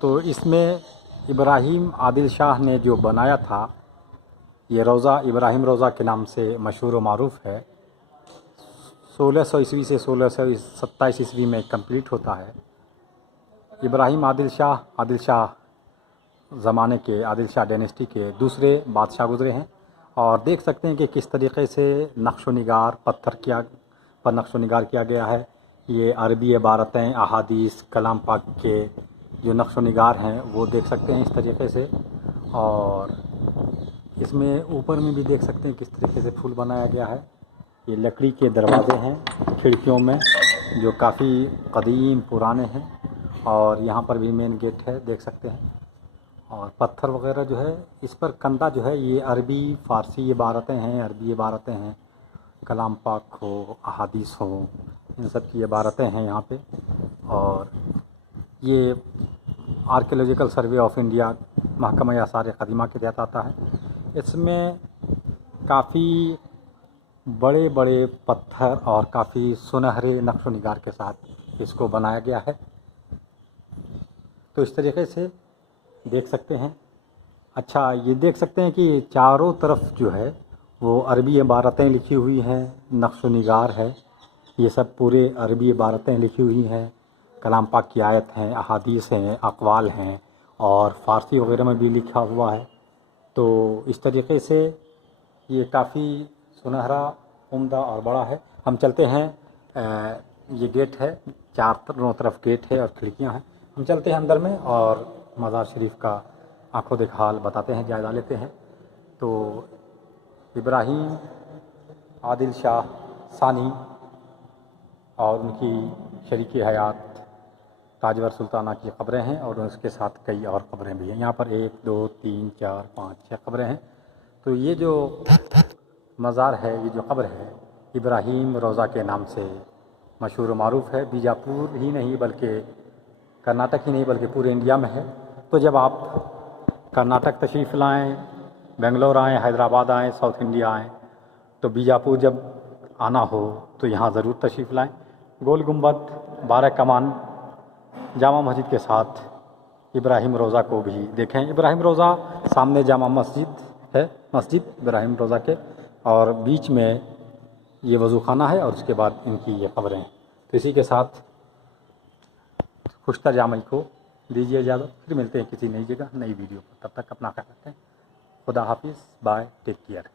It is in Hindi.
तो इसमें इब्राहिम आदिल शाह ने जो बनाया था, ये रोज़ा इब्राहिम रोज़ा के नाम से मशहूर व मारूफ़ है। 1600 ईस्वी से 1627 ईस्वी में कंप्लीट होता है। इब्राहिम आदिल शाह ज़माने के, आदिल शाह डायनेस्टी के दूसरे बादशाह गुज़रे हैं। और देख सकते हैं कि किस तरीक़े से नक्श व निगार पत्थर पर नक्श व निगार किया गया है। ये अरबी इबारतें, अहादीस, कलाम पाक के जो नक्श व निगार हैं वो देख सकते हैं इस तरीक़े से। और इसमें ऊपर में भी देख सकते हैं किस तरीके से फूल बनाया गया है। ये लकड़ी के दरवाज़े हैं खिड़कियों में, जो काफ़ी कदीम पुराने हैं। और यहाँ पर भी मेन गेट है, देख सकते हैं। और पत्थर वगैरह जो है, इस पर कंधा जो है ये अरबी फ़ारसी इबारतें हैं, अरबी इबारतें हैं। कलाम पाक हो, अहादीस हो, इन सब की इबारतें हैं यहाँ पे। और ये आर्कियोलॉजिकल सर्वे ऑफ इंडिया महकमा आसार क़दीमा के तहत आता है। इसमें काफ़ी बड़े बड़े पत्थर और काफ़ी सुनहरे नक्श व निगार के साथ इसको बनाया गया है। तो इस तरीके से देख सकते हैं। अच्छा, ये देख सकते हैं कि चारों तरफ जो है वो अरबी इबारतें लिखी हुई हैं, नक्श व निगार है। ये सब पूरे अरबी इबारतें लिखी हुई हैं, कलाम पाक की आयत हैं, अहादीस हैं, अक़वाल हैं, और फ़ारसी वगैरह में भी लिखा हुआ है। तो इस तरीके से ये काफ़ी सुनहरा, उम्दा और बड़ा है। हम चलते हैं। ये गेट है, चारों तरफ गेट है और खिड़कियां हैं। हम चलते हैं अंदर में और मज़ार शरीफ का आंखों देखा हाल बताते हैं, जायज़ा लेते हैं। तो इब्राहिम आदिल शाह सानी और उनकी शरीके हयात ताजवर सुल्ताना की क़ब्रें हैं, और उसके साथ कई और क़ब्रें भी हैं। यहाँ पर 1 2 3 4 5 6 क़ब्रें हैं। तो ये जो मज़ार है, ये जो क़ब्र है, इब्राहिम रोज़ा के नाम से मशहूर मारूफ़ है। बीजापुर ही नहीं बल्कि कर्नाटक ही नहीं बल्कि पूरे इंडिया में है। तो जब आप कर्नाटक तशरीफ़ लाएँ, बेंगलोर आएँ, हैदराबाद आएँ, साउथ इंडिया आएँ, तो बीजापुर जब आना हो तो यहाँ ज़रूर तशरीफ़ लाएँ। गोल गुंबद, 12 कमान, जामा मस्जिद के साथ इब्राहिम रोज़ा को भी देखें। इब्राहिम रोज़ा सामने जामा मस्जिद है, मस्जिद इब्राहिम रोज़ा के, और बीच में ये वज़ूखाना है, और उसके बाद इनकी ये क़ब्रें हैं। तो इसी के साथ खुश्तर जामई को दीजिए इजाज़त। फिर मिलते हैं किसी नई जगह, नई वीडियो पर। तब तक अपना ख्याल रखें। खुदा हाफिज़, बाय, टेक केयर।